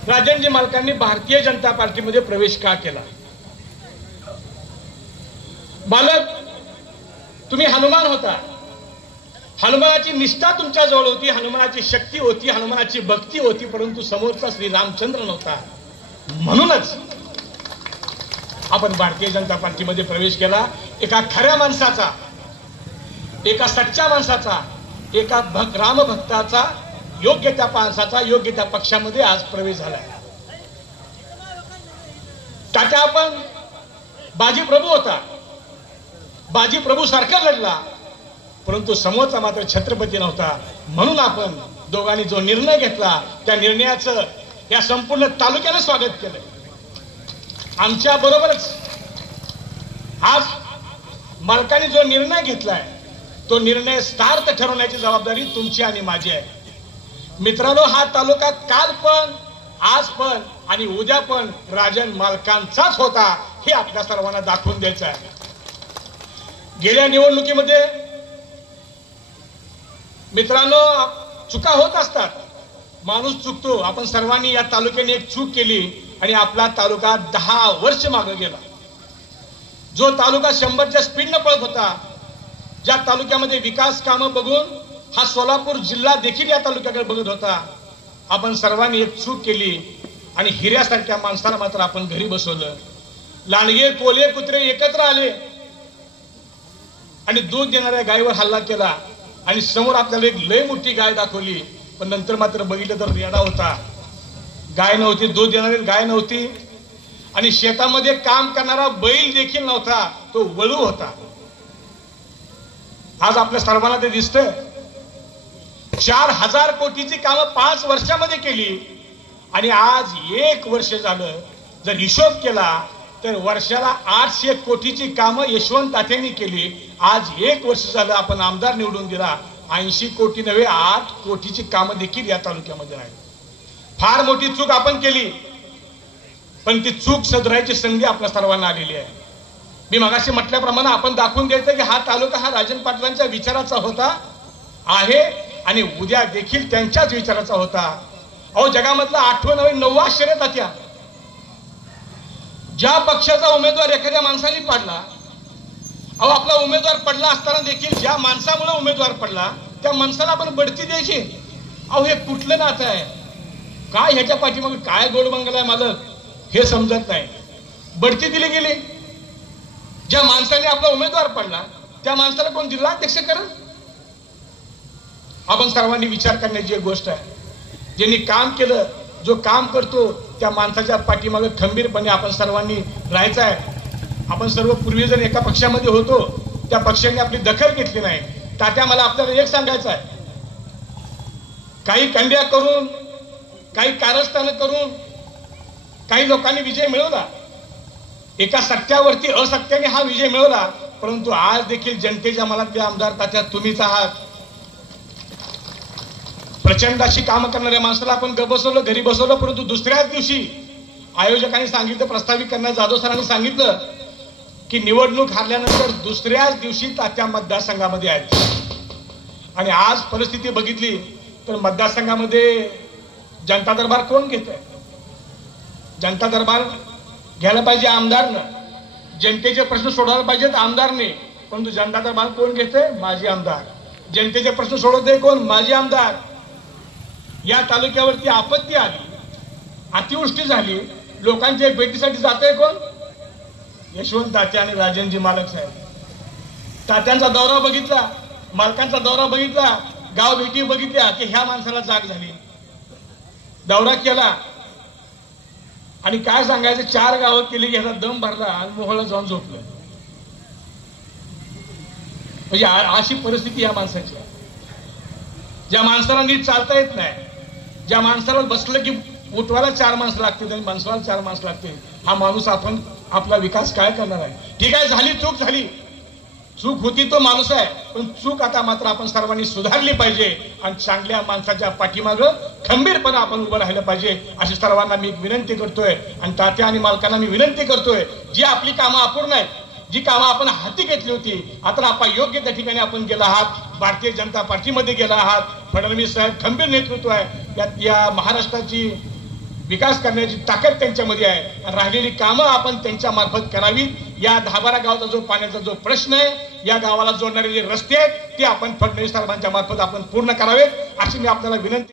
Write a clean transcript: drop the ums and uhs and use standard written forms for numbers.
राजनजी मालकांनी भारतीय जनता पार्टीमध्ये प्रवेश का केला? बालक तुम्ही हनुमान होता, हनुमानाची निष्ठा तुमच्या जवळ होती, हनुमानाची शक्ती होती, हनुमानाची भक्ती होती, परंतु समोरचा श्री रामचंद्र नव्हता. म्हणूनच आपण भारतीय जनता पार्टीमध्ये प्रवेश केला. एका खऱ्या माणसाचा, एका सच्च्या माणसाचा, एका रामभक्ताचा, योग्य त्या माणसाचा, योग्य त्या पक्षामध्ये आज प्रवेश झाला. तात्या आपण बाजी प्रभू होता, बाजी प्रभू सारखा लढला, परंतु समोरचा मात्र छत्रपती नव्हता. म्हणून आपण दोघांनी जो निर्णय घेतला त्या निर्णयाचं या संपूर्ण तालुक्याने स्वागत केलं. आमच्या बरोबरच आज मालकांनी जो निर्णय घेतलाय तो निर्णय सार्थ ठरवण्याची जबाबदारी तुमची आणि माझी आहे. मित्रांनो, हा तालुका काल पण, आज पण आणि उद्या पण राजन मालकांचाच होता हे आपल्या सर्वांना दाखवून द्यायचं आहे. गेल्या निवडणुकीमध्ये मित्रांनो चुका होत असतात, माणूस चुकतो. आपण सर्वांनी या तालुक्याने एक चूक केली आणि आपला तालुका 10 वर्ष मागे गेला. जो तालुका 100च्या स्पीडनं पळत होता, ज्या तालुक्यामध्ये विकास कामं बघून हा सोलापूर जिल्हा देखील या तालुक्याकडे बघत होता, आपण सर्वांनी एक चूक केली आणि हिऱ्यासारख्या माणसाला मात्र आपण घरी बसवलं. लांडगे, कोले, कुत्रे एकत्र आले आणि दूध देणाऱ्या गायीवर हल्ला केला आणि समोर आपल्याला एक लय मोठी गाय दाखवली, पण नंतर मात्र बघितलं तर रेडा होता. गाय नव्हती, दूध देणारी गाय नव्हती आणि शेतामध्ये काम करणारा बैल देखील नव्हता, तो वळू होता. आज आपल्या सर्वांना ते दिसतंय. 4000 कोटीची कामं 5 वर्षामध्ये केली आणि आज 1 वर्ष झालं. जर हिशोब केला तर वर्षाला 800 कोटीची कामं यशवंत तात्यांनी केली. आज 1 वर्ष झालं आपण आमदार निवडून दिला. 80 कोटी नव्हे 8 कोटीची कामं देखील या तालुक्यामध्ये आहेत. फार मोठी चूक आपण केली, पण ती चूक सुधारायची संधी आपल्या सर्वांना आलेली आहे. मी मगाशी म्हटल्याप्रमाणे आपण दाखवून द्यायचं की हा तालुका हा राजन पाटलांच्या विचाराचा होता, आहे आणि उद्या देखील त्यांच्याच विचाराचा होता. अहो, जगामधला 8वं 9वं आश्चर्य तात्या. ज्या पक्षाचा उमेदवार एखाद्या माणसाने पडला, अहो आपला उमेदवार पडला असताना देखील ज्या माणसामुळे उमेदवार पडला त्या माणसाला आपण बढती द्यायची. अहो, हे कुठलं नातं आहे? काय ह्याच्या पाठीमागे काय गोडबंगला आहे मालक हे समजत नाही. बढती दिली गेली. ज्या माणसाने आपला उमेदवार पडला त्या माणसाला कोण जिल्हाध्यक्ष करेल? आपण सर्वांनी विचार करण्याची एक गोष्ट आहे. ज्यांनी काम केलं, जो काम करतो त्या माणसाच्या पाठीमागे खंबीरपणे आपण सर्वांनी राहायचं आहे. आपण सर्व पूर्वीजण एका पक्षामध्ये होतो, त्या पक्षाने आपली दखल घेतली नाही. तात्या, मला आपल्याला एक सांगायचं आहे, काही कंड्या करून, काही कारस्थानं करून काही लोकांनी विजय मिळवला. एका सत्यावरती असत्याने हा विजय मिळवला, परंतु आज देखील जनतेच्या मनातले आमदार तात्या तुम्हीच आहात. प्रचंड अशी कामं करणाऱ्या माणसाला आपण बसवलं, घरी बसवलं, परंतु दुसऱ्याच दिवशी आयोजकांनी सांगितलं, प्रस्तावित करणाऱ्या जाधव सरांनी सांगितलं की निवडणूक हारल्यानंतर दुसऱ्याच दिवशी तात्या मतदारसंघामध्ये आहेत. आणि आज परिस्थिती बघितली तर मतदारसंघामध्ये जनता दरबार कोण घेतोय? जनता दरबार घ्यायला पाहिजे आमदारनं, जनतेचे प्रश्न सोडवायला पाहिजेत आमदारने, परंतु जनता दरबार कोण घेतोय? माजी आमदार. जनतेचे प्रश्न सोडवते कोण? माजी आमदार. या तालुक्यावरती आपत्ती आली, अतिवृष्टी झाली, लोकांच्या भेटीसाठी जातोय कोण? यशवंत तात्या आणि राजनजी मालक साहेब. तात्यांचा दौरा बघितला, मालकांचा दौरा बघितला, गाव भेटी बघितल्या की ह्या माणसाला जाग झाली. दौरा केला आणि काय सांगायचं, 4 गावं केली, ह्याला दम भरला आणि मोहळा जाऊन झोपलं. म्हणजे अशी परिस्थिती या माणसाची. ज्या माणसाला नीट चालता येत नाही, ज्या माणसाला बसलं की उठवायला 4 माणसं लागतील आणि माणसाला 4 माणसं लागतील, हा माणूस आपण आपला विकास काय करणार आहे? ठीक आहे, झाली चूक, झाली चूक होती, तो माणूस आहे, पण चूक आता मात्र आपण सर्वांनी सुधारली पाहिजे आणि चांगल्या माणसाच्या पाठीमागं खंबीरपणे आपण उभं राहिलं पाहिजे, अशी सर्वांना मी विनंती करतोय. आणि तात्या आणि मालकांना मी विनंती करतोय, जी आपली कामं अपूर्ण आहेत जी कामं आपण हाती घेतली होती, आता आपण योग्य त्या ठिकाणी आपण गेला आहात, भारतीय जनता पार्टीमध्ये गेला आहात, फडणवीस साहेब खंबीर नेतृत्व आहे, या महाराष्ट्राची विकास करण्याची ताकद त्यांच्यामध्ये आहे, राहिलेली कामं आपण त्यांच्या मार्फत करावीत. या 10-12 गावाचा जो पाण्याचा जो प्रश्न आहे, या गावाला जोडणारे जे रस्ते आहेत ते आपण फडणवीस साहेबांच्या मार्फत आपण पूर्ण करावेत, अशी मी आपल्याला विनंती